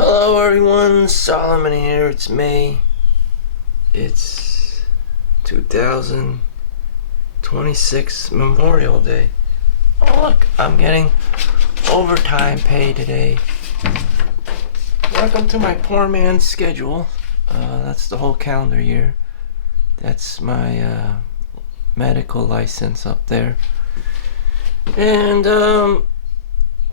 Hello everyone, Solomon here. It's May. It's 2026 Memorial Day. Oh look, I'm getting overtime pay today. Welcome to my poor man's schedule. That's the whole calendar year. That's my medical license up there. And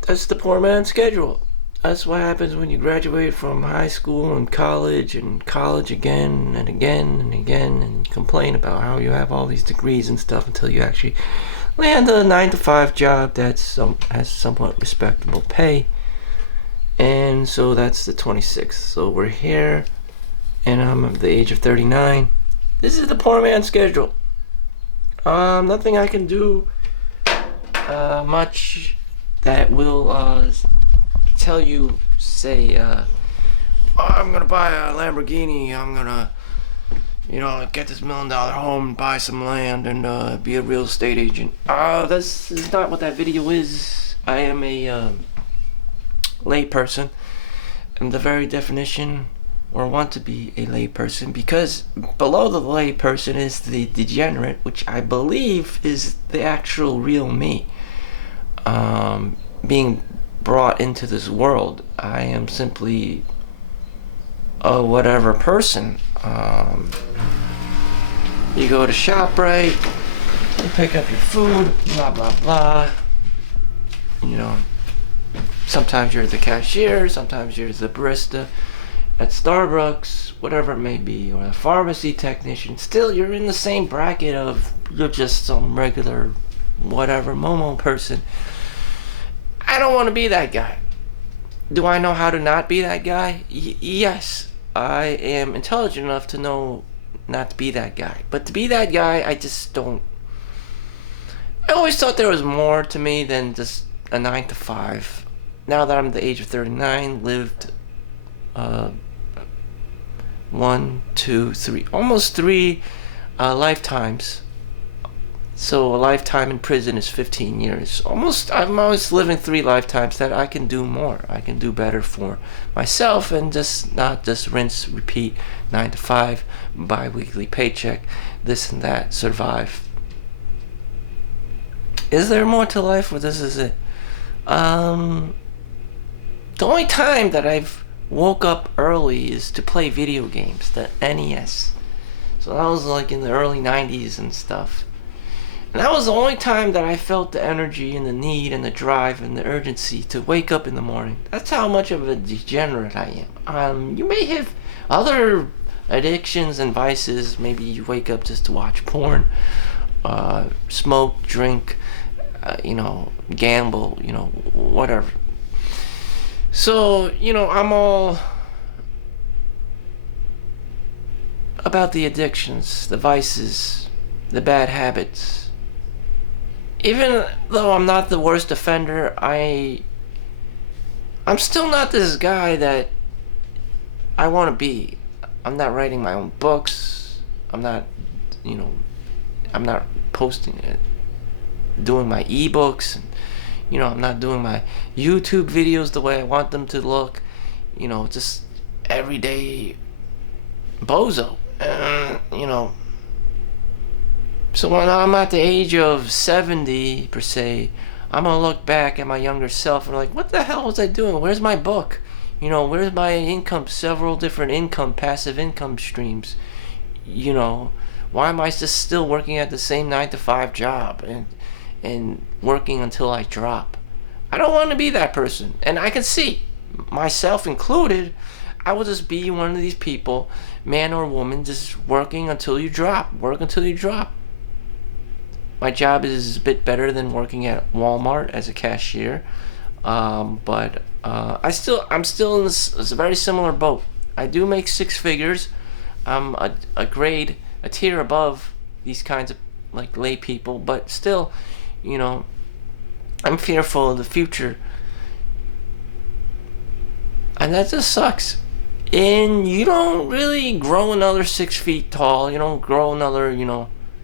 that's the poor man's schedule. That's what happens when you graduate from high school and college again and again and again, and you complain about how you have all these degrees and stuff until you actually land a 9-to-5 job that has somewhat respectable pay. And so that's the 26th. So we're here, and I'm at the age of 39. This is the poor man's schedule. Nothing I can do much that will tell you, say, I'm gonna buy a Lamborghini, I'm gonna, get this $1 million home, buy some land, and be a real estate agent. This is not what that video is. I am a lay person, and the very definition, or want to be a lay person, because below the lay person is the degenerate, which I believe is the actual real me. Being brought into this world, I am simply a whatever person. You go to ShopRite, you pick up your food, blah blah blah. Sometimes you're the cashier, sometimes you're the barista at Starbucks, whatever it may be, or a pharmacy technician. Still, you're in the same bracket of you're just some regular whatever Momo person. I don't want to be that guy. Do I know how to not be that guy? Yes. I am intelligent enough to know not to be that guy. But to be that guy, I just don't. I always thought there was more to me than just a 9-to-5. Now that I'm the age of 39, lived 1, 2, 3, almost 3 lifetimes. So a lifetime in prison is 15 years. I'm always living 3 lifetimes that I can do more. I can do better for myself and just not just rinse, repeat, 9-to-5, bi-weekly paycheck, this and that, survive. Is there more to life, or this is it? The only time that I've woke up early is to play video games, the NES. So that was like in the early 90s and stuff. And that was the only time that I felt the energy and the need and the drive and the urgency to wake up in the morning. That's how much of a degenerate I am. You may have other addictions and vices. Maybe you wake up just to watch porn, smoke, drink, gamble, whatever. So, I'm all about the addictions, the vices, the bad habits. Even though I'm not the worst offender, I'm still not this guy that I want to be. I'm not writing my own books. I'm not posting it, doing my ebooks. I'm not doing my YouTube videos the way I want them to look. Just everyday bozo. So when I'm at the age of 70, per se, I'm going to look back at my younger self and like, what the hell was I doing? Where's my book? Where's my income, several different passive income streams? Why am I just still working at the same 9-to-5 job and working until I drop? I don't want to be that person. And I can see, myself included, I will just be one of these people, man or woman, just working until you drop. Work until you drop. My job is a bit better than working at Walmart as a cashier, but I'm still in this very similar boat. I do make 6 figures. I'm a tier above these kinds of like lay people, but still, I'm fearful of the future, and that just sucks. And you don't really grow another 6 feet tall. You don't grow another,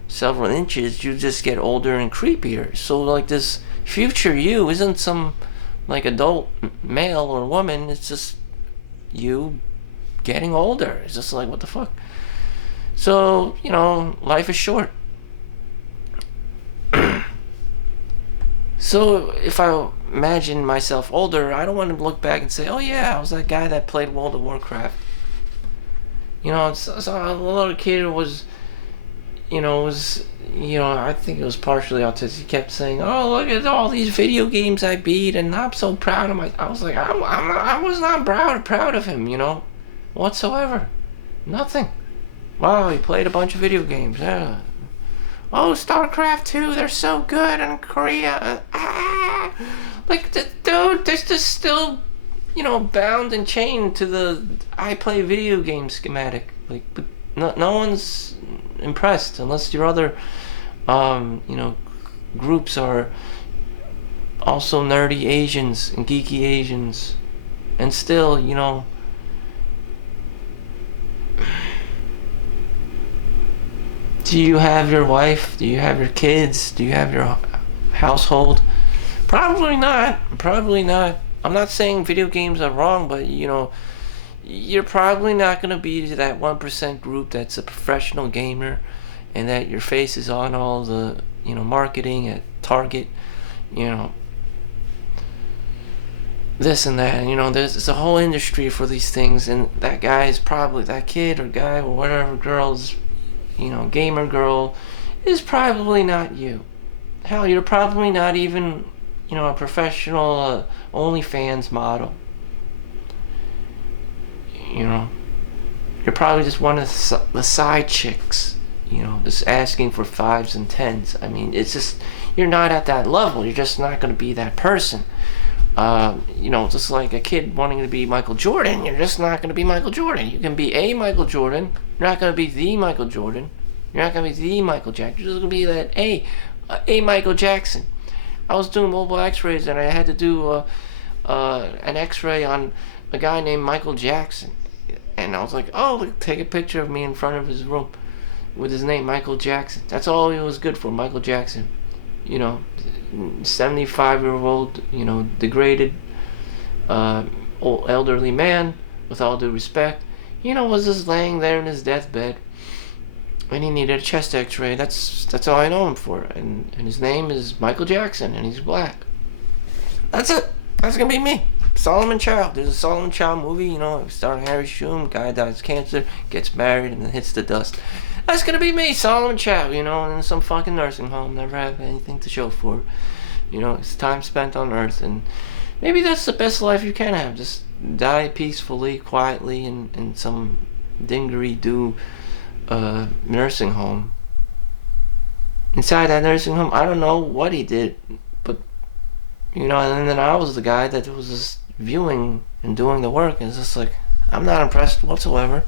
several inches. You just get older and creepier. So like this future you isn't some like adult male or woman. It's just you getting older. It's just like, what the fuck? So, life is short. So if I imagine myself older, I don't want to look back and say, oh yeah, I was that guy that played World of Warcraft. So a little kid was, I think it was partially autistic. He kept saying, oh, look at all these video games I beat, and I'm so proud of I was like, I was not proud of him, whatsoever. Nothing. Wow, he played a bunch of video games, yeah. Oh, StarCraft 2, they're so good in Korea. Like, dude, there's just still, bound and chained to the I play video game schematic. Like, but no one's impressed unless your other, groups are also nerdy Asians and geeky Asians. And still, do you have your wife? Do you have your kids? Do you have your household? Probably not. I'm not saying video games are wrong, but you're probably not going to be that 1% group that's a professional gamer and that your face is on all the, marketing at Target, this and that. There's a whole industry for these things, and that kid or guy or whatever girl's, gamer girl is probably not you. Hell, you're probably not even, a professional OnlyFans model. You're probably just one of the side chicks, just asking for 5s and 10s. I mean, it's just, you're not at that level. You're just not going to be that person. Just like a kid wanting to be Michael Jordan, you're just not going to be Michael Jordan. You can be a Michael Jordan. You're not going to be the Michael Jordan. You're not going to be the Michael Jackson. You're just going to be that a Michael Jackson. I was doing mobile x-rays and I had to do an x-ray on a guy named Michael Jackson. And I was like, oh, look, take a picture of me in front of his room with his name, Michael Jackson. That's all he was good for, Michael Jackson. 75-year-old, degraded, old elderly man, with all due respect, was just laying there in his deathbed, and he needed a chest x-ray. That's all I know him for, and his name is Michael Jackson, and he's black. That's it. That's gonna be me. Solomon Chau. There's a Solomon Chau movie, starring Harry Shum. Guy dies of cancer, gets married, and then hits the dust. That's gonna be me, Solomon Chau, in some fucking nursing home, never have anything to show for it. It's time spent on earth, and maybe that's the best life you can have. Just die peacefully, quietly, in some dingery-doo nursing home. Inside that nursing home, I don't know what he did, but, and then I was the guy that was just viewing and doing the work, and it's just like, I'm not impressed whatsoever.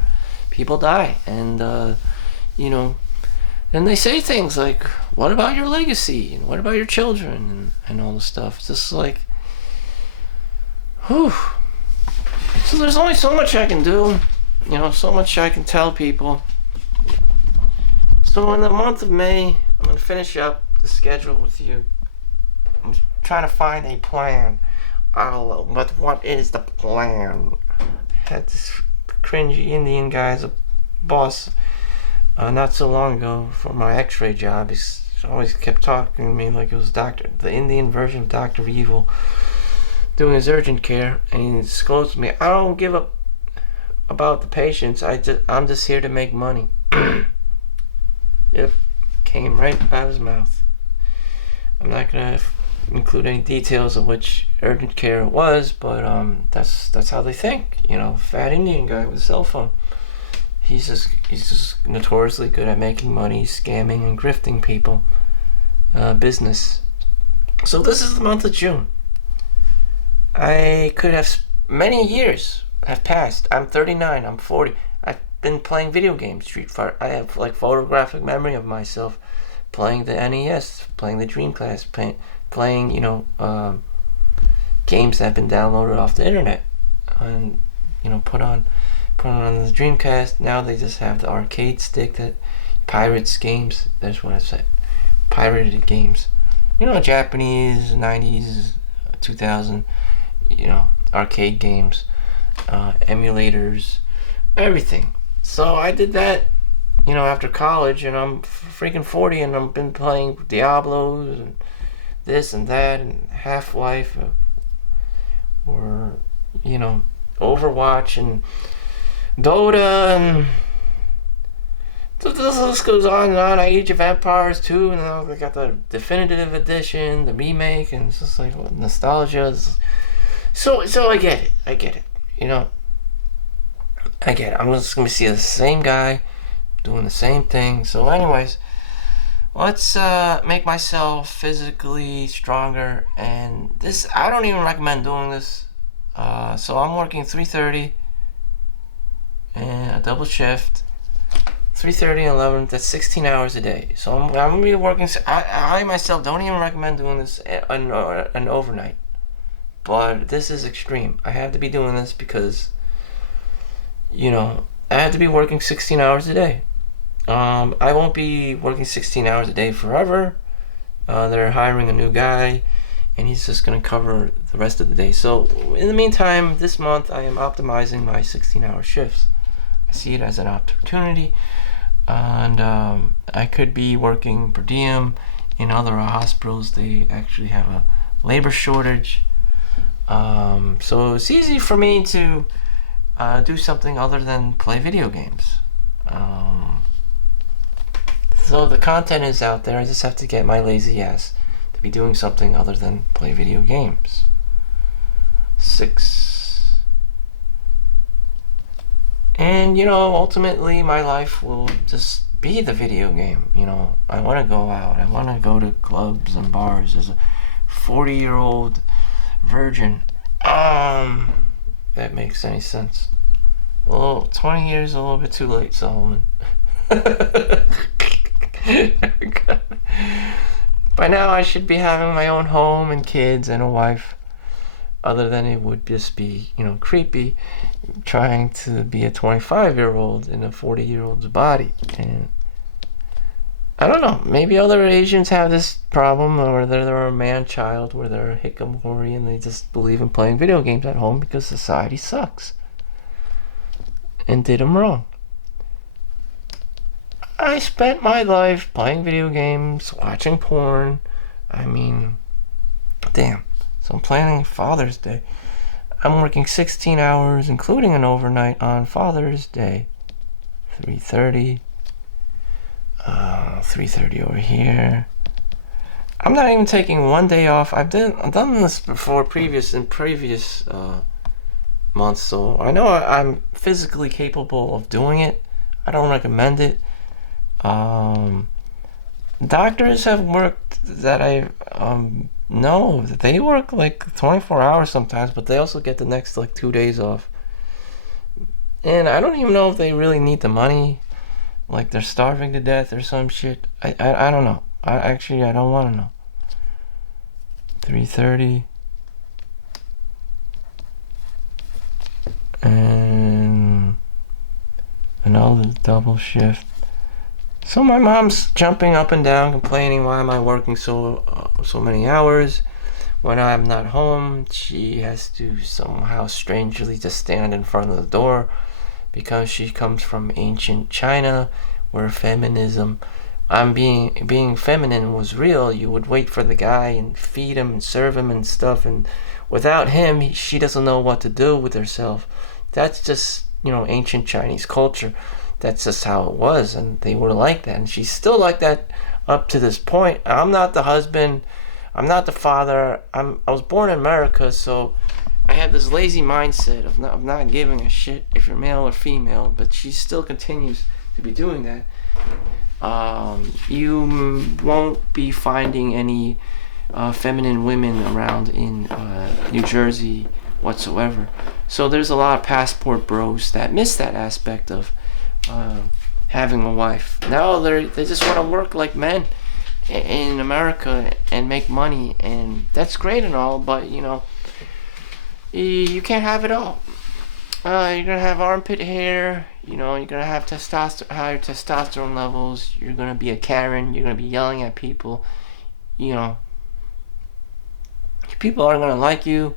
People die, and, and they say things like, what about your legacy? And what about your children? And all this stuff. It's just like, whew. So there's only so much I can do. So much I can tell people. So in the month of May, I'm going to finish up the schedule with you. I'm trying to find a plan. But what is the plan? I had this cringy Indian guy as a boss not so long ago for my x-ray job. He's always kept talking to me like it was the Indian version of Dr. Evil doing his urgent care, and he disclosed to me, I don't give up about the patients, I'm just here to make money. Yep, came right out of his mouth. I'm not gonna include any details of which urgent care it was, but that's how they think. Fat Indian guy with a cell phone. He's just notoriously good at making money, scamming and grifting people. Business. So this is the month of June. I could have many years have passed. I'm 39. I'm 40. I've been playing video games. Street Fighter. I have photographic memory of myself playing the NES, playing the Dreamcast, playing games that have been downloaded off the internet and put on the Dreamcast. Now they just have the arcade stick that pirates games. That's what I said. Pirated games. Japanese 90s, 2000, arcade games. emulators, everything. So I did that, after college, and I'm freaking 40, and I've been playing Diablos and this and that and Half-Life, or Overwatch and Dota, and this list goes on and on. Age of Empires 2, and now I got the definitive edition, the remake, and it's just like nostalgia. So I get it. I get it. I get it. I'm just gonna see the same guy doing the same thing. So, anyways, let's make myself physically stronger. And this, I don't even recommend doing this. So I'm working 3:30 and a double shift. 3:30 and 11. That's 16 hours a day. So I'm gonna be working. I myself don't even recommend doing this an overnight. But this is extreme. I have to be doing this because, I have to be working 16 hours a day. I won't be working 16 hours a day forever. They're hiring a new guy, and he's just going to cover the rest of the day. So in the meantime, this month I am optimizing my 16-hour shifts. I see it as an opportunity, and I could be working per diem in other hospitals. They actually have a labor shortage. So it's easy for me to do something other than play video games. So the content is out there. I just have to get my lazy ass to be doing something other than play video games. 6. And, ultimately my life will just be the video game. I want to go out. I want to go to clubs and bars as a 40-year-old virgin. That makes any sense. 20 years, a little bit too late, Solomon. By now I should be having my own home and kids and a wife. Other than it would just be, creepy trying to be a 25-year-old in a 40-year-old's body. And I don't know, maybe other Asians have this problem, or they're a man-child where they're hikikomori and they just believe in playing video games at home because society sucks and did them wrong. I spent my life playing video games, watching porn. Damn. So I'm planning Father's Day. I'm working 16 hours, including an overnight on Father's Day. 3:30. 3:30 over here. I'm not even taking one day off. I've done this before, previous months, so I know I'm physically capable of doing it. I don't recommend it. Doctors have worked that I know that they work like 24 hours sometimes, but they also get the next 2 days off. And I don't even know if they really need the money. Like they're starving to death or some shit. I don't know. I don't want to know. 3:30. And another double shift. So my mom's jumping up and down, complaining, why am I working so many hours when I'm not home? She has to somehow strangely just stand in front of the door because she comes from ancient China, where feminism, being feminine was real. You would wait for the guy and feed him and serve him and stuff, and without him, she doesn't know what to do with herself. That's just, ancient Chinese culture. That's just how it was, and they were like that, and she's still like that up to this point. I'm not the husband, I'm not the father. I was born in America, so I have this lazy mindset of not giving a shit if you're male or female, but she still continues to be doing that. You won't be finding any feminine women around in New Jersey whatsoever. So there's a lot of passport bros that miss that aspect of having a wife. Now they just want to work like men in America and make money, and that's great and all, but you can't have it all. You're gonna have armpit hair, you're gonna have higher testosterone levels, you're gonna be a Karen, you're gonna be yelling at people, people aren't gonna like you.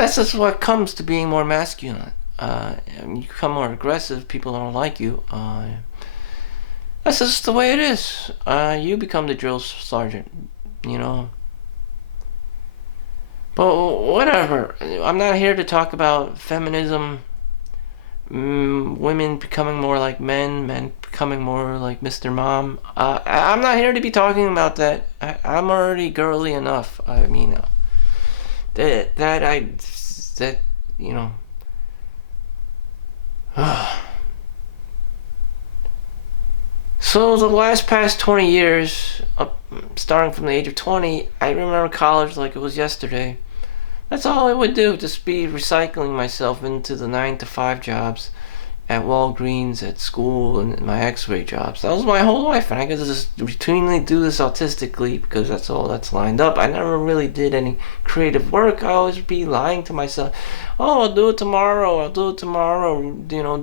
That's just what comes to being more masculine. You become more aggressive, people don't like you. That's just the way it is. You become the drill sergeant, you know. But whatever. I'm not here to talk about feminism, women becoming more like men, men becoming more like Mr. Mom. I'm not here to be talking about that. I'm already girly enough. I mean, that you know. So the past 20 years, starting from the age of 20, I remember college like it was yesterday. That's all I would do, just be recycling myself into the 9 to 5 jobs at Walgreens, at school, and my x-ray jobs. That was my whole life, and I could just routinely do this autistically because that's all that's lined up. I never really did any creative work. I always be lying to myself. Oh, I'll do it tomorrow. I'll do it tomorrow. You know,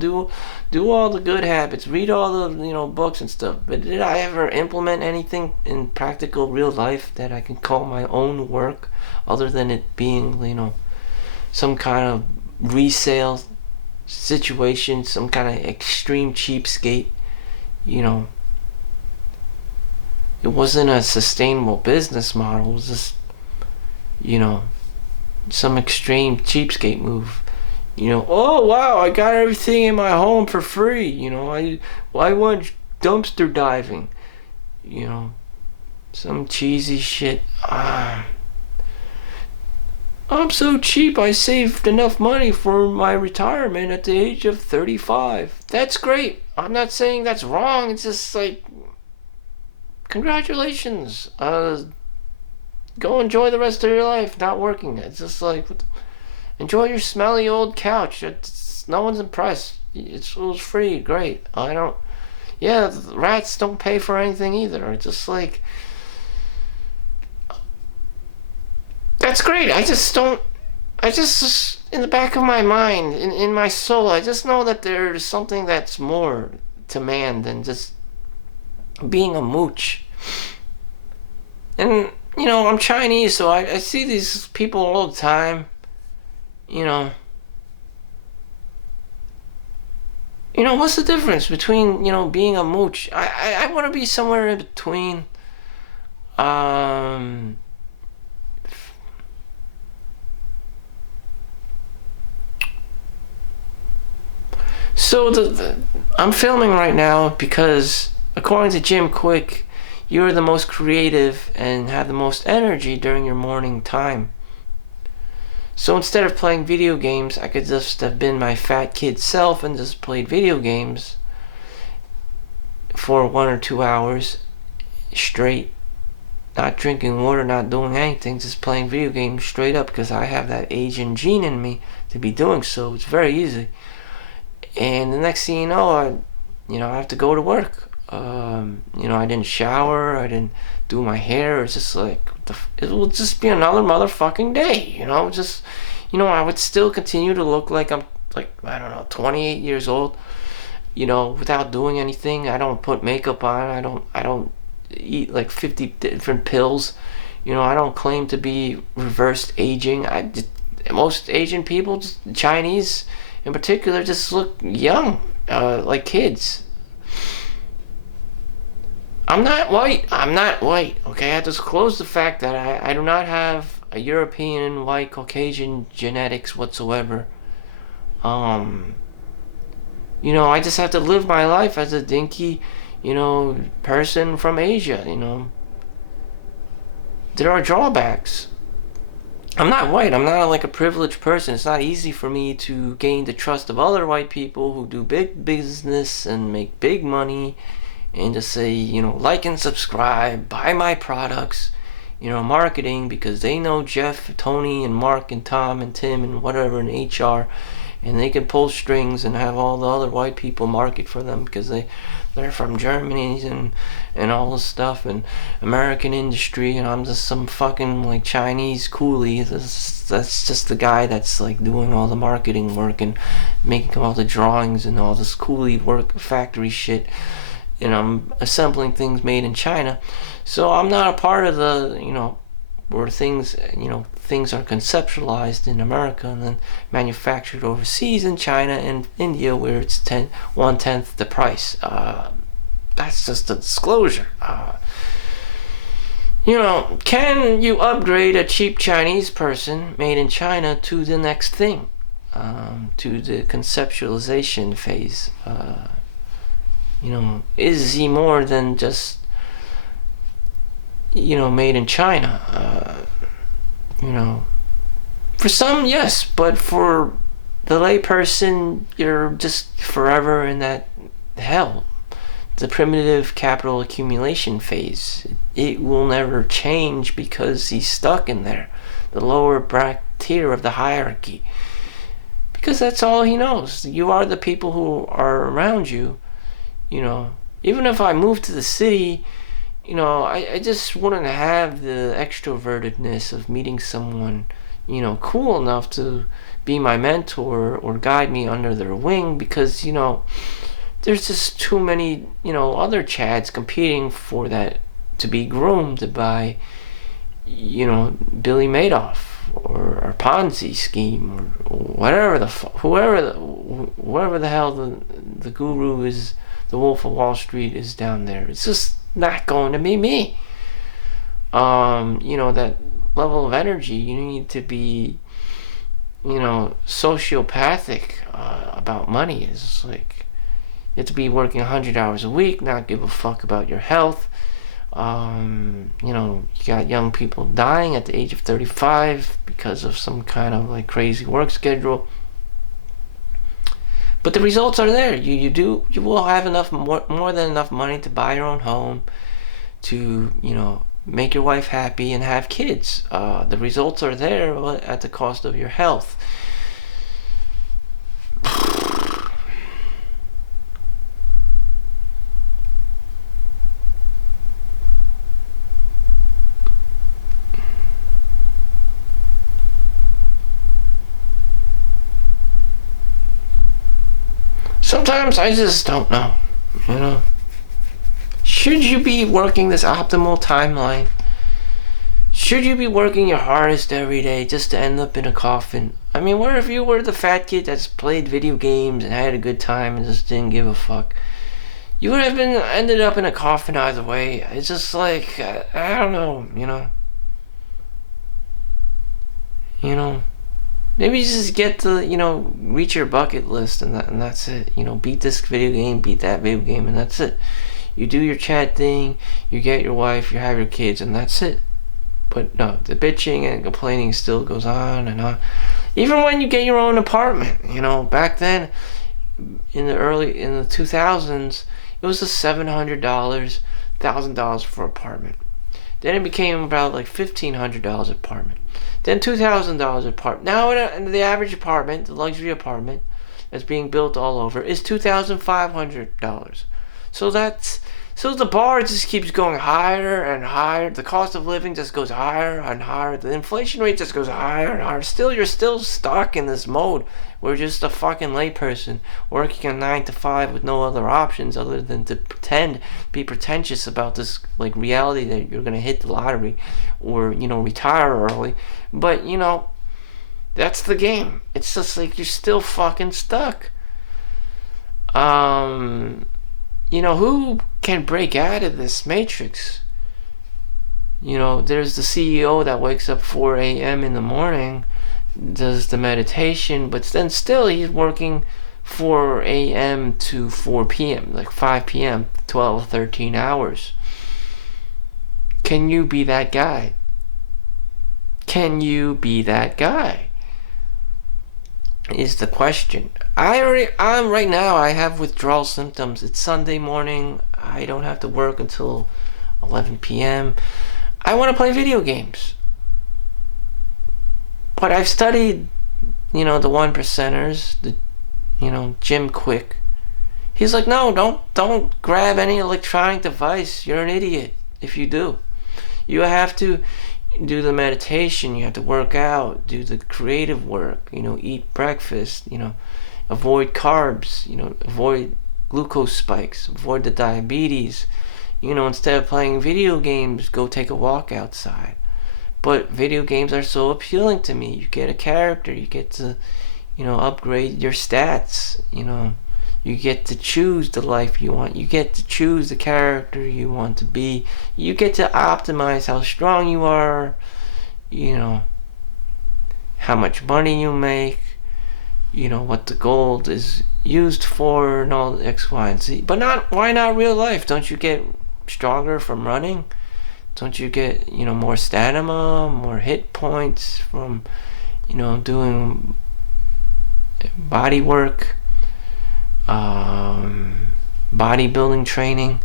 do all the good habits. Read all the books and stuff. But did I ever implement anything in practical real life that I can call my own work, other than it being some kind of resale situation, some kind of extreme cheapskate? It wasn't a sustainable business model. It was just some extreme cheapskate move. Oh wow, I got everything in my home for free. I went dumpster diving. Some cheesy shit. I'm so cheap, I saved enough money for my retirement at the age of 35. That's great. I'm not saying that's wrong. It's just like, congratulations. Go enjoy the rest of your life not working. It's just like, enjoy your smelly old couch. No one's impressed. It was free. Great. Yeah, rats don't pay for anything either. It's just like, that's great. I just in the back of my mind, in my soul, I just know that there's something that's more to man than just being a mooch. And, I'm Chinese, so I see these people all the time. What's the difference between, being a mooch? I want to be somewhere in between. So I'm filming right now because, according to Jim Quick, you're the most creative and have the most energy during your morning time. So instead of playing video games, I could just have been my fat kid self and just played video games for 1 or 2 hours straight, not drinking water, not doing anything, just playing video games straight up, because I have that Asian gene in me to be doing so. It's very easy. And the next thing you know, I have to go to work. I didn't shower, I didn't do my hair. It's just like, it will just be another motherfucking day, I would still continue to look like I'm, like, I don't know, 28 years old, without doing anything. I don't put makeup on. I don't eat like 50 different pills. I don't claim to be reversed aging. Most Asian people, just Chinese in particular, just look young, like kids. I'm not white, okay? I disclose the fact that I do not have a European, white, Caucasian genetics whatsoever. I just have to live my life as a dinky, person from Asia, There are drawbacks. I'm not white. I'm not like a privileged person. It's not easy for me to gain the trust of other white people who do big business and make big money, and just say, like and subscribe, buy my products, marketing, because they know Jeff, Tony, and Mark, and Tom, and Tim, and whatever, in HR, and they can pull strings and have all the other white people market for them because they're from Germany and all this stuff, and American industry, and I'm just some fucking like Chinese coolie. That's just the guy that's like doing all the marketing work and making all the drawings and all this coolie work, factory shit, and I'm assembling things made in China. So I'm not a part of the, where things, things are conceptualized in America and then manufactured overseas in China and India, where it's 1/10 the price. That's just a disclosure. Can you upgrade a cheap Chinese person made in China to the next thing, to the conceptualization phase? Is he more than just made in China? For some, yes, but for the layperson, you're just forever in that hell. The primitive capital accumulation phase. It will never change because he's stuck in there, the lower tier of the hierarchy. Because that's all he knows. You are the people who are around you. Even if I moved to the city, I just wouldn't have the extrovertedness of meeting someone, cool enough to be my mentor or guide me under their wing, because, there's just too many, other Chads competing for that, to be groomed by, Billy Madoff or a Ponzi scheme or whatever whoever the hell the guru is, the Wolf of Wall Street is down there. It's just not going to be me. That level of energy, you need to be, sociopathic about money. It's like, you have to be working 100 hours a week, not give a fuck about your health. You got young people dying at the age of 35 because of some kind of like crazy work schedule. But the results are there. You will have more than enough money to buy your own home, to make your wife happy and have kids. The results are there, but at the cost of your health. Sometimes I just don't know, Should you be working this optimal timeline? Should you be working your hardest every day just to end up in a coffin? I mean, what if you were the fat kid that's played video games and had a good time and just didn't give a fuck? You would have ended up in a coffin either way. It's just like, I don't know, Maybe you just get to, reach your bucket list and that's it. Beat this video game, beat that video game, and that's it. You do your chat thing, you get your wife, you have your kids, and that's it. But no, the bitching and complaining still goes on and on. Even when you get your own apartment, back then, in the 2000s, it was a $700, $1,000 for an apartment. Then it became about like $1,500 apartment. Then $2,000 apartment. Now in the average apartment, the luxury apartment that's being built all over, is $2,500. So the bar just keeps going higher and higher. The cost of living just goes higher and higher. The inflation rate just goes higher and higher. You're still stuck in this mode where you're just a fucking layperson working a 9 to 5 with no other options other than to be pretentious about this like reality that you're gonna hit the lottery or retire early. But that's the game. It's just like you're still fucking stuck. Who can break out of this matrix? There's the CEO that wakes up 4 a.m. in the morning, does the meditation, but then still he's working 4 a.m. to 4 p.m., like 5 p.m., 12, 13 hours. Can you be that guy? Can you be that guy? Is the question. I'm right now, I have withdrawal symptoms. It's Sunday morning. I don't have to work until 11 p.m. I want to play video games. But I've studied, the 1%ers, Jim Quick. He's like, no, don't grab any electronic device. You're an idiot if you do. You have to do the meditation, you have to work out, do the creative work, eat breakfast, avoid carbs, avoid glucose spikes, avoid the diabetes, instead of playing video games, go take a walk outside. But video games are so appealing to me. You get a character, you get to, upgrade your stats, you get to choose the life you want, you get to choose the character you want to be, you get to optimize how strong you are, how much money you make, what the gold is used for, and all X, Y, and Z. But why not real life? Don't you get stronger from running? Don't you get, more stamina, more hit points from, doing body work, bodybuilding training?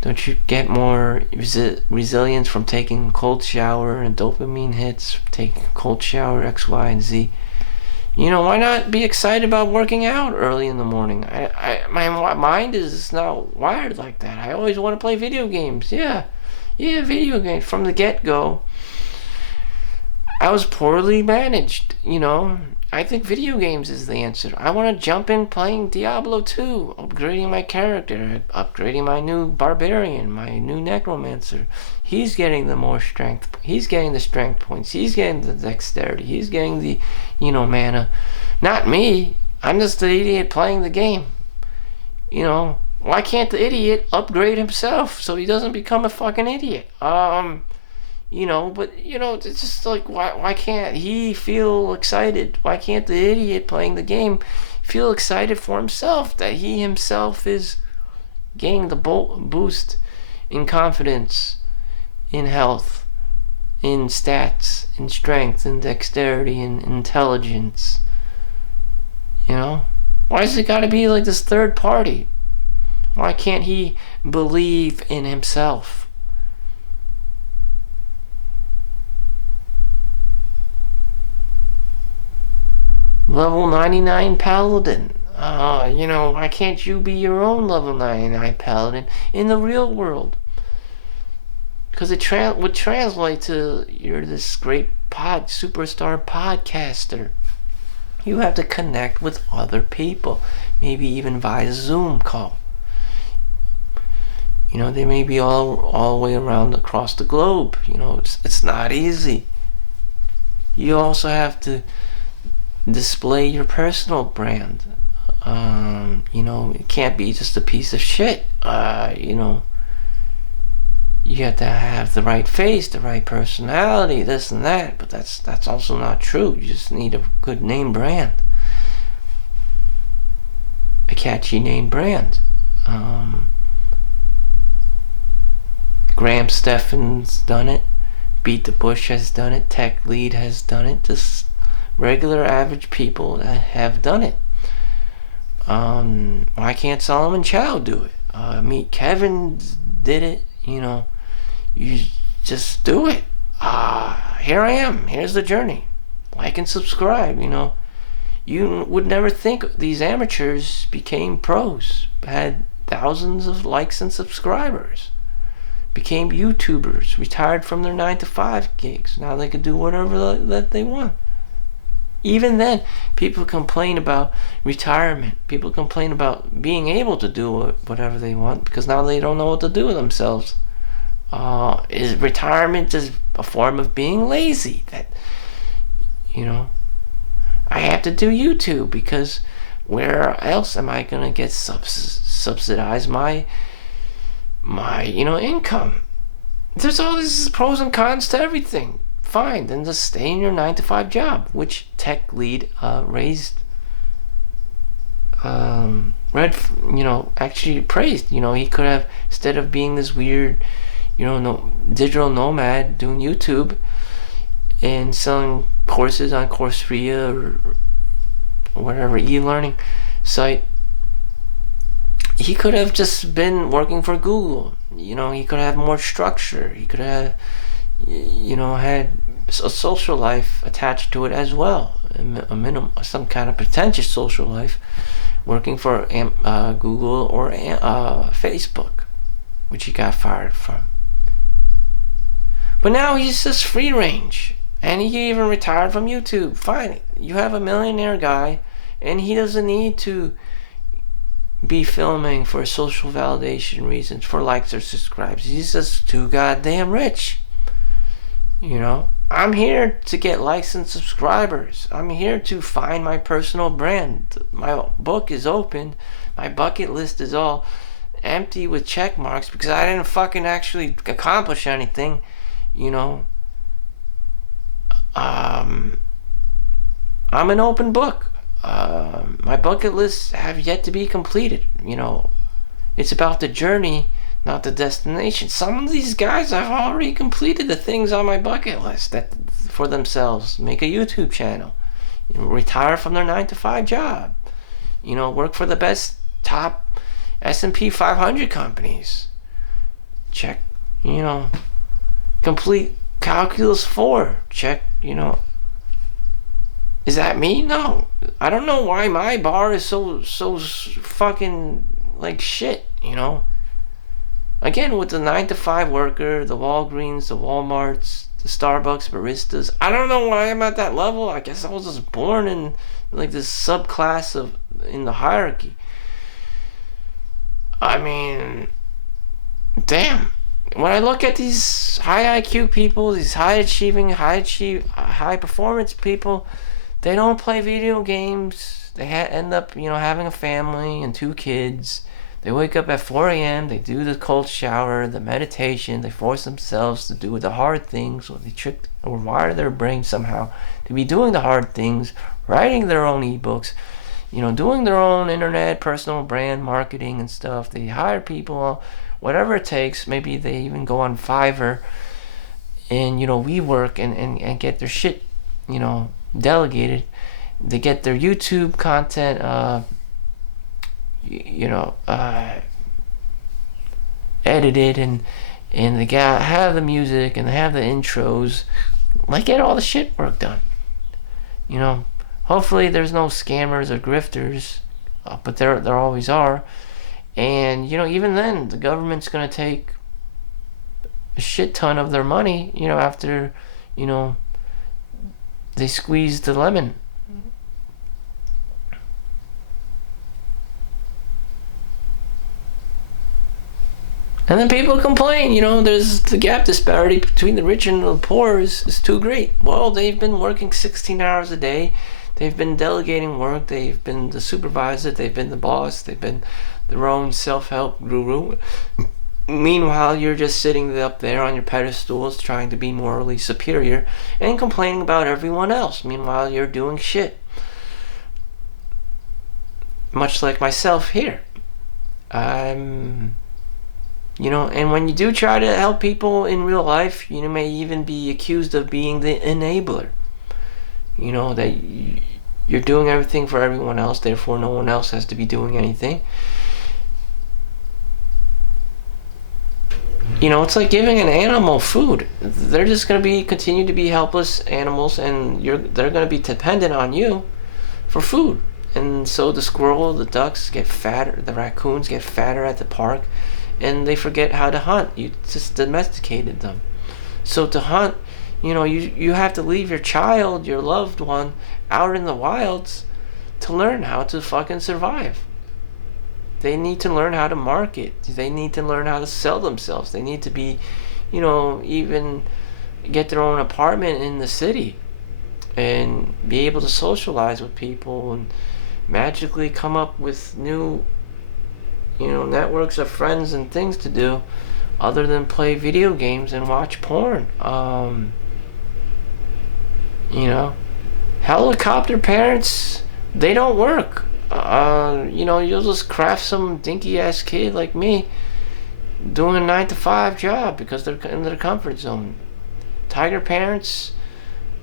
Don't you get more resilience from taking a cold shower and dopamine hits, taking a cold shower, X, Y, and Z? Why not be excited about working out early in the morning? My mind is not wired like that. I always want to play video games. Yeah, video games. From the get-go, I was poorly managed, I think video games is the answer. I want to jump in playing Diablo 2, upgrading my character, upgrading my new barbarian, my new necromancer. He's getting the more strength. He's getting the strength points. He's getting the dexterity. He's getting the, mana. Not me. I'm just the idiot playing the game. Why can't the idiot upgrade himself so he doesn't become a fucking idiot? It's just like, why can't he feel excited? Why can't the idiot playing the game feel excited for himself that he himself is getting the boost in confidence, in health, in stats, in strength, in dexterity, in intelligence? Why has it got to be like this third party? Why can't he believe in himself? Level 99 paladin. Why can't you be your own level 99 paladin in the real world? Because it would translate to, you're this great superstar podcaster. You have to connect with other people, maybe even via Zoom call. They may be all the way around across the globe. It's not easy. You also have to display your personal brand. It can't be just a piece of shit. You have to have the right face, the right personality, this and that. But that's also not true. You just need a good name brand, a catchy name brand. Graham Stephan's done it. Beat the Bush has done it. Tech Lead has done it. Just regular average people that have done it. Why can't Solomon Chau do it? Meet Kevin did it. You just do it. Here I am. Here's the journey. Like and subscribe. You would never think these amateurs became pros, had thousands of likes and subscribers, became YouTubers, retired from their 9-to-5 gigs. Now they can do whatever that they want. Even then, people complain about retirement. People complain about being able to do whatever they want because now they don't know what to do with themselves. Is retirement just a form of being lazy? That, I have to do YouTube because where else am I going to get subsidize my income? There's all these pros and cons to everything. Fine, then just stay in your 9-to-5 job, which Tech Lead raised, actually praised. He could have, instead of being this weird, digital nomad doing YouTube and selling courses on Coursera or whatever e-learning site, he could have just been working for Google. He could have more structure. He could have, had a social life attached to it as well, a minimum, some kind of pretentious social life, working for Google or Facebook, which he got fired from. But now he's just free range, and he even retired from YouTube. Fine, you have a millionaire guy, and he doesn't need to be filming for social validation reasons, for likes or subscribes. He's just too goddamn rich. I'm here to get likes and subscribers. I'm here to find my personal brand. My book is open. My bucket list is all empty with check marks because I didn't fucking actually accomplish anything, you know. I'm an open book. My bucket lists have yet to be completed, you know. It's about the journey, not the destination. Some of these guys have already completed the things on my bucket list that for themselves. Make a YouTube channel, you know, retire from their 9-to-5 job, you know, work for the best top S&P 500 companies. Check, you know, complete calculus 4. Check, you know. Is that me? No. I don't know why my bar is so fucking like shit, you know. Again, with the 9-to-5 worker, the Walgreens, the Walmarts, the Starbucks baristas, I don't know why I'm at that level. I guess I was just born in like this subclass of in the hierarchy. I mean, damn. When I look at these high IQ people, these high performance people, they don't play video games. They end up, you know, having a family and 2 kids. They wake up at 4 a.m. They do the cold shower, the meditation. They force themselves to do the hard things, or they trick or wire their brain somehow to be doing the hard things, writing their own ebooks, you know, doing their own internet, personal brand marketing and stuff. They hire people, whatever it takes. Maybe they even go on Fiverr and, you know, WeWork and get their shit, you know, delegated. They get their YouTube content, you know, edited, and they have the music and they have the intros. Like, get all the shit work done, you know. Hopefully there's no scammers or grifters, but there always are. And, you know, even then the government's gonna take a shit ton of their money, you know, after, you know, they squeeze the lemon. And then people complain, you know, there's the gap disparity between the rich and the poor is too great. Well, they've been working 16 hours a day. They've been delegating work. They've been the supervisor. They've been the boss. They've been their own self-help guru. Meanwhile, you're just sitting up there on your pedestals trying to be morally superior and complaining about everyone else. Meanwhile, you're doing shit. Much like myself here. You know, and when you do try to help people in real life, you may even be accused of being the enabler. You know, that you're doing everything for everyone else, therefore no one else has to be doing anything. You know, it's like giving an animal food. They're just going to continue to be helpless animals, and they're going to be dependent on you for food. And so the squirrel, the ducks get fatter, the raccoons get fatter at the park, and they forget how to hunt. You just domesticated them. So to hunt, you know, you have to leave your child, your loved one, out in the wilds to learn how to fucking survive. They need to learn how to market. They need to learn how to sell themselves. They need to be, you know, even get their own apartment in the city and be able to socialize with people and magically come up with new, you know, networks of friends and things to do other than play video games and watch porn. You know, helicopter parents, they don't work. You know, you'll just craft some dinky ass kid like me doing a 9-to-5 job because they're in their comfort zone. Tiger parents,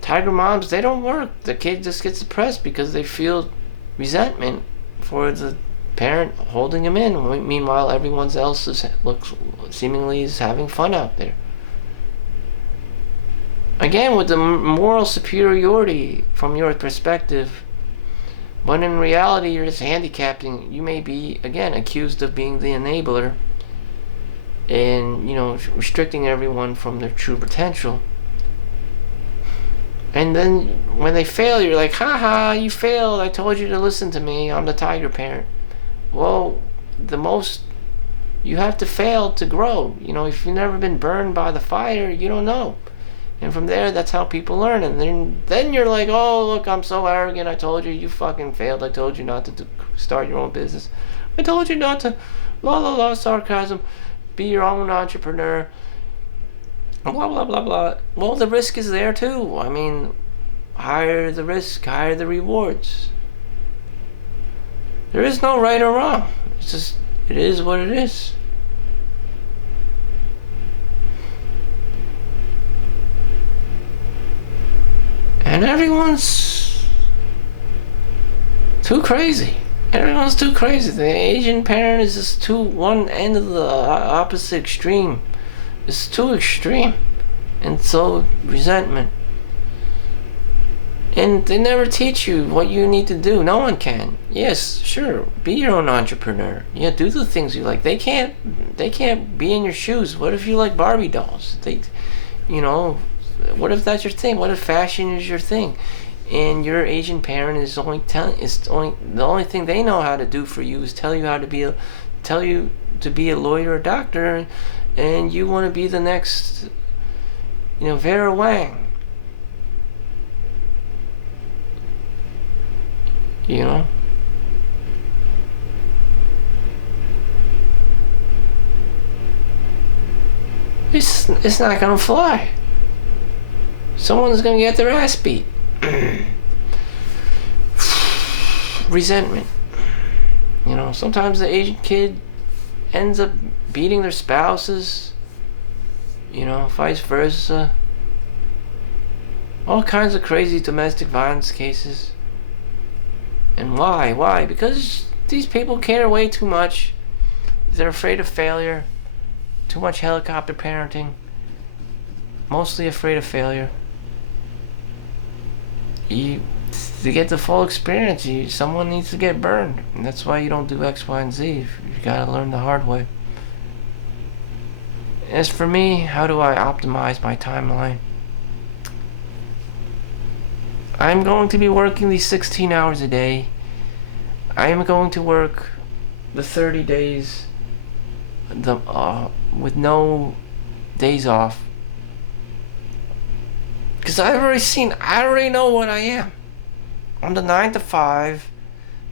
tiger moms, they don't work. The kid just gets depressed because they feel resentment for the parent holding him in. Meanwhile, everyone else seemingly is having fun out there. Again, with the moral superiority from your perspective, but in reality, you're just handicapping. You may be, again, accused of being the enabler and, you know, restricting everyone from their true potential. And then when they fail, you're like, haha, you failed. I told you to listen to me. I'm the tiger parent. Well, you have to fail to grow. You know, if you've never been burned by the fire, you don't know. And from there, that's how people learn. And then you're like, oh, look, I'm so arrogant. I told you, you fucking failed. I told you not to start your own business. I told you not to, sarcasm, be your own entrepreneur. Blah, blah, blah, blah. Well, the risk is there too. I mean, higher the risk, higher the rewards. There is no right or wrong. It's just, it is what it is. And everyone's too crazy. Everyone's too crazy. The Asian parent is just one end of the opposite extreme. It's too extreme. And so, resentment. And they never teach you what you need to do. No one can. Yes, sure, be your own entrepreneur. Yeah, do the things you like. They can't be in your shoes. What if you like Barbie dolls? What if that's your thing? What if fashion is your thing? And your Asian parent is the only thing they know how to do for you is tell you to be a lawyer or doctor, and you want to be the next, Vera Wang. It's not gonna fly. Someone's gonna get their ass beat. Resentment. Sometimes the Asian kid ends up beating their spouses. Vice versa. All kinds of crazy domestic violence cases. And why? Why? Because these people care way too much. They're afraid of failure. Too much helicopter parenting. Mostly afraid of failure. To get the full experience, someone needs to get burned. And that's why you don't do X, Y, and Z. You gotta learn the hard way. As for me, how do I optimize my timeline? I'm going to be working these 16 hours a day. I am going to work the 30 days with no days off. Because I already know what I am. I'm the 9 to 5,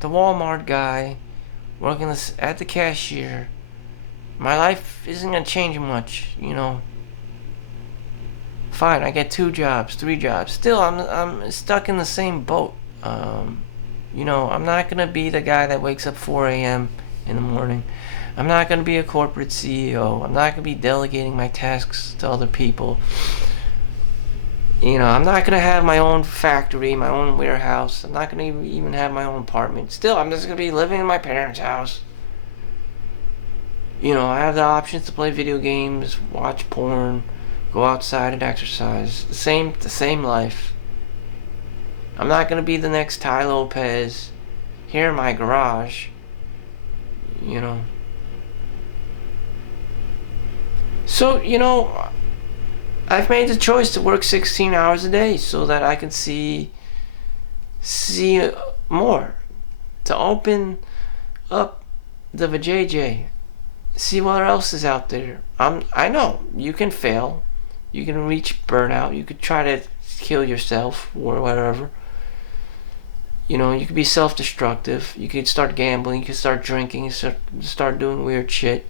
the Walmart guy, working at the cashier. My life isn't going to change much, Fine, I get 2 jobs, 3 jobs. Still, I'm stuck in the same boat. I'm not going to be the guy that wakes up 4 a.m. in the morning. I'm not going to be a corporate CEO. I'm not going to be delegating my tasks to other people. I'm not going to have my own factory, my own warehouse. I'm not going to even have my own apartment. Still, I'm just going to be living in my parents' house. I have the options to play video games, watch porn, go outside and exercise. The same life. I'm not going to be the next Ty Lopez here in my garage. So, I've made the choice to work 16 hours a day so that I can see more. To open up the vajayjay. See what else is out there. I know you can fail. You can reach burnout. You could try to kill yourself or whatever. You could be self-destructive. You could start gambling. You could start drinking. You start doing weird shit.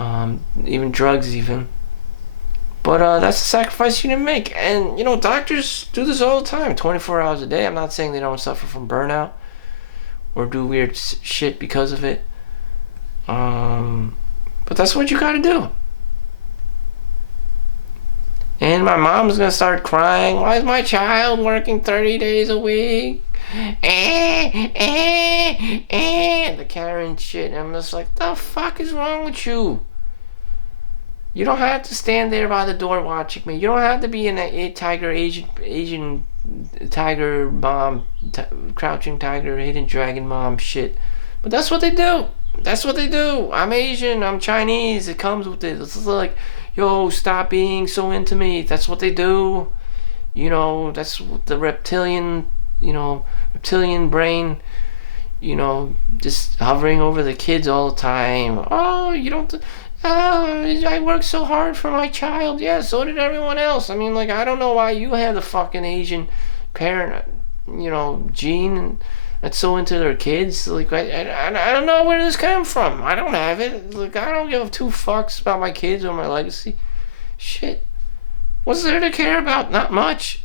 Even drugs even. But that's the sacrifice you need to make. And, doctors do this all the time, 24 hours a day. I'm not saying they don't suffer from burnout or do weird shit because of it. But that's what you gotta do. And my mom's gonna start crying. Why is my child working 30 days a week? The Karen shit. And I'm just like, the fuck is wrong with you? You don't have to stand there by the door watching me. You don't have to be an Asian tiger mom, crouching tiger, hidden dragon mom shit. But that's what they do. That's what they do. I'm Asian. I'm Chinese. It comes with it. It's like, yo, stop being so into me. That's what they do. That's what the reptilian brain, just hovering over the kids all the time. Oh, you don't. Oh, I worked so hard for my child. Yeah, so did everyone else. I mean, like, I don't know why you have the fucking Asian parent, gene that's so into their kids. Like, I don't know where this came from. I don't have it. Like, I don't give two fucks about my kids or my legacy. Shit. What's there to care about? Not much.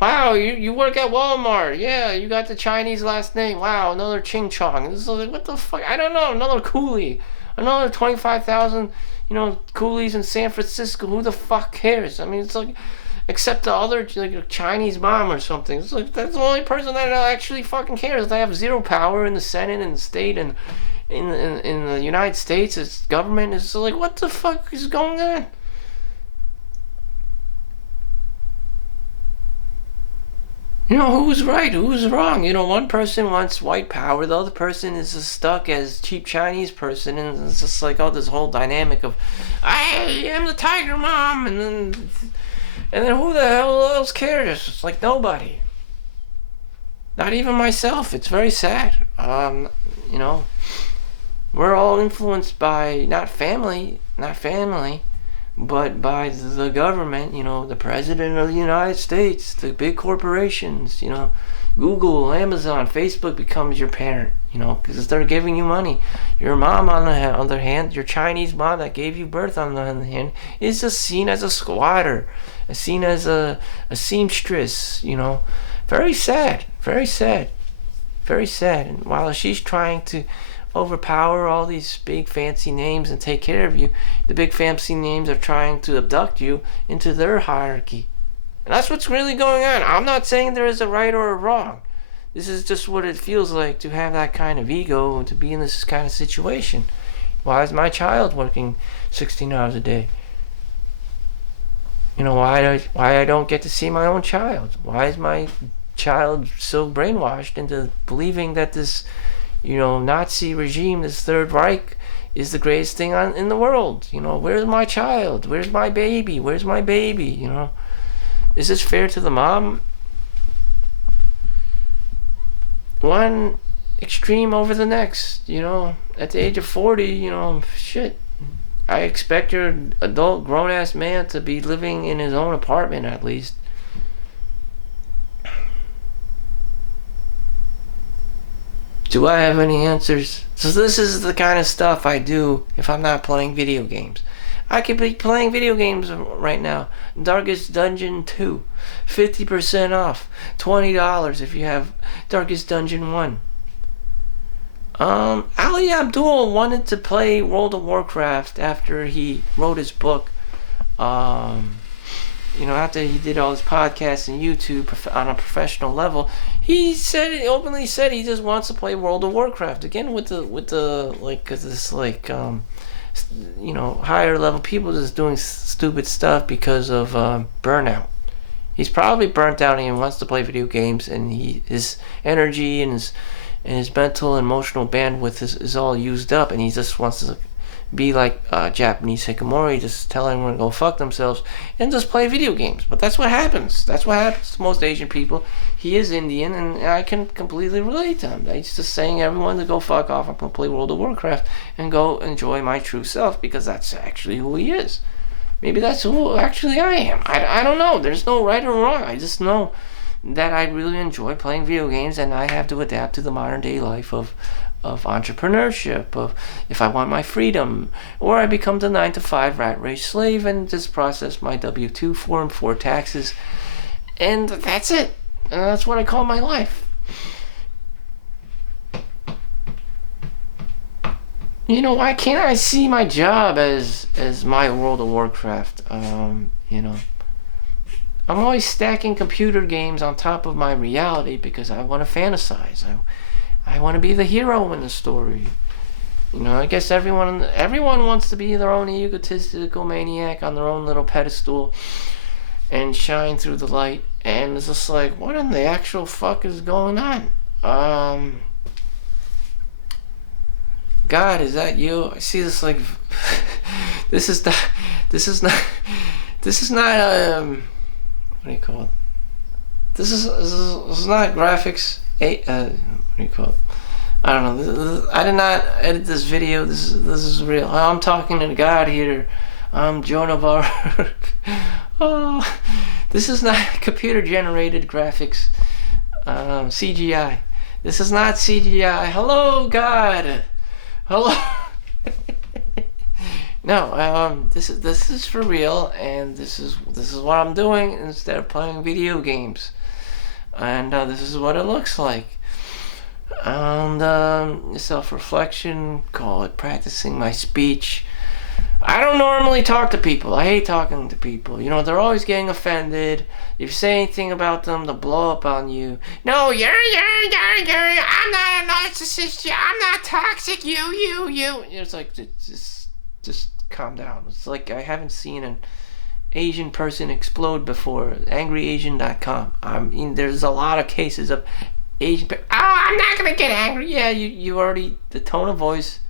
Wow, you work at Walmart. Yeah, you got the Chinese last name. Wow, another Ching Chong. This is like, what the fuck? I don't know. Another coolie. Another 25,000, coolies in San Francisco. Who the fuck cares? I mean, it's like, except the other, like, a Chinese mom or something. It's like, that's the only person that actually fucking cares. They have zero power in the Senate and the state and in the United States. It's government. It's like, what the fuck is going on? Who's right, who's wrong? One person wants white power, the other person is just stuck as cheap Chinese person, and it's just like, this whole dynamic of, I am the tiger mom, and then who the hell else cares? It's like nobody. Not even myself. It's very sad. We're all influenced by not family, but by the government, the president of the United States, the big corporations, Google, Amazon, Facebook becomes your parent, because they're giving you money. Your mom, on the other hand, your Chinese mom that gave you birth, on the other hand, is just seen as a squatter, seen as a seamstress, Very sad, very sad, very sad. And while she's trying to overpower all these big fancy names and take care of you, the big fancy names are trying to abduct you into their hierarchy. And that's what's really going on. I'm not saying there is a right or a wrong. This is just what it feels like to have that kind of ego and to be in this kind of situation. Why is my child working 16 hours a day? Why I don't get to see my own child? Why is my child so brainwashed into believing that this Nazi regime, this Third Reich, is the greatest thing in the world? Where's my child? Where's my baby? Where's my baby? Is this fair to the mom? One extreme over the next, at the age of 40, shit. I expect your adult, grown-ass man to be living in his own apartment at least. Do I have any answers? So this is the kind of stuff I do if I'm not playing video games. I could be playing video games right now. Darkest Dungeon 2, 50% off, $20 if you have Darkest Dungeon 1. Ali Abdul wanted to play World of Warcraft after he wrote his book. After he did all his podcasts and YouTube on a professional level, he openly said he just wants to play World of Warcraft again with the higher level people just doing stupid stuff because of burnout. He's probably burnt out and he wants to play video games, and his energy and his mental and emotional bandwidth is all used up, and he just wants to be like Japanese hikikomori, just tell everyone to go fuck themselves and just play video games. But that's what happens. That's what happens to most Asian people. He is Indian, and I can completely relate to him. He's just saying everyone to go fuck off. I'm going to play World of Warcraft and go enjoy my true self, because that's actually who he is. Maybe that's who actually I am. I don't know. There's no right or wrong. I just know that I really enjoy playing video games, and I have to adapt to the modern day life of entrepreneurship, of if I want my freedom, or I become the 9-to-5 rat race slave and just process my W-2 form for taxes, and that's it. And that's what I call my life. Why can't I see my job as my World of Warcraft? I'm always stacking computer games on top of my reality because I want to fantasize. I want to be the hero in the story. I guess everyone wants to be their own egotistical maniac on their own little pedestal and shine through the light. And it's just like, what in the actual fuck is going on? God, is that you? I see this like, this is not, what do you call it? This is not graphics. What do you call it? I don't know. I did not edit this video. This is real. I'm talking to God here. I'm Joan of Arc. Oh, this is not computer generated graphics. CGI. This is not CGI. Hello, God. Hello. No, this is for real, and this is what I'm doing instead of playing video games, and this is what it looks like. And self-reflection, call it practicing my speech. I don't normally talk to people. I hate talking to people. You know, they're always getting offended. If you say anything about them, they'll blow up on you. No, you're, I'm not a narcissist. I'm not toxic. You. It's like, just calm down. It's like I haven't seen an Asian person explode before. AngryAsian.com. I mean, there's a lot of cases of Asian people. Oh, I'm not gonna get angry. Yeah, you already, the tone of voice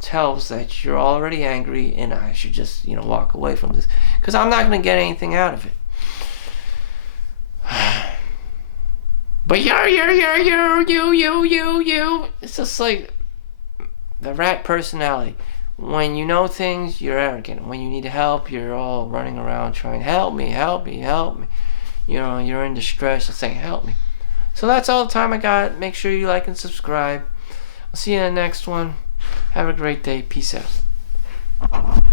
tells that you're already angry, and I should just, walk away from this, because I'm not gonna get anything out of it. But you. It's just like the rat personality. When you know things, you're arrogant. When you need help, you're all running around trying, help me. You're in distress and saying, help me. So that's all the time I got. Make sure you like and subscribe. I'll see you in the next one. Have a great day. Peace out.